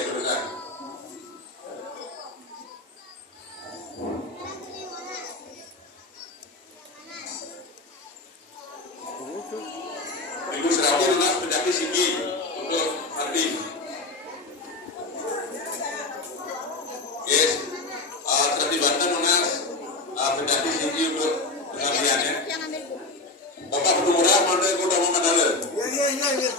teruskan. Ibu Serati adalah pendaki Sigi untuk Martin. Yes, Serati Banten Lunas pendaki Sigi untuk pengaliannya. Bapak Berdumurah, mana yang udah mau mandala? Iya.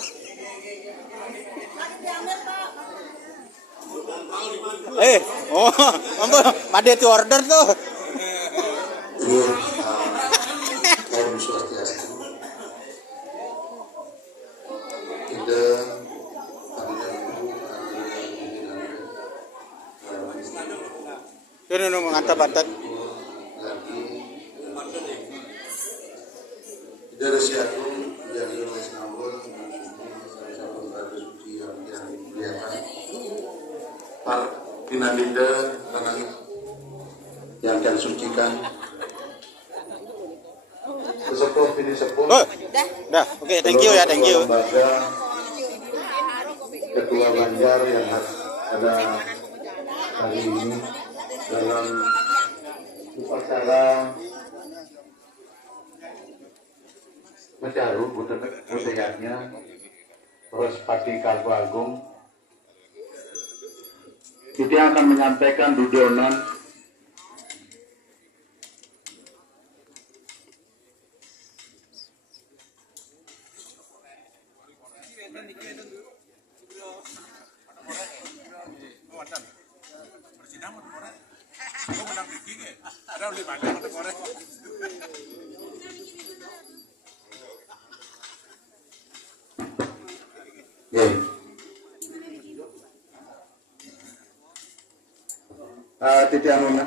Made to order tuh. Om Swastiastu. Kita Tuh mengantap batat. Kita Resiagung yang Mas Nambon sama Brother Suci yang kelihatan. Pak Pinandinda yang akan sucikan. Sesepuh ini sepuh. Dah, oke, thank you ya, thank you. Lembaga Ketua Banjar yang ada hari ini dalam upacara mencaru budayanya Rospati Kalbu Agung. Kita akan menyampaikan dudonan Titi Anuna.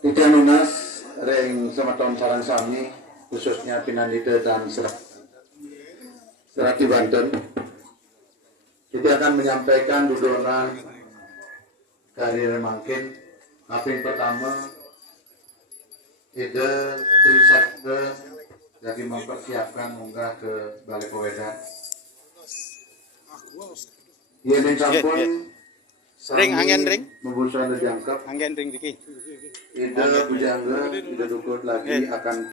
Titi Anunas ring semeton sarang sami khususnya Pinandida dan Serati Banten. Kita akan menyampaikan dudonan karir mangkin. Kaping pertama ide Trisakti lagi mempersiapkan munggah ke Balai Pewedan. Iya ning sampun Ring angin ring. membutuhkan jangkep. Angin ring diki. Ide bujangga ide dukun lagi akan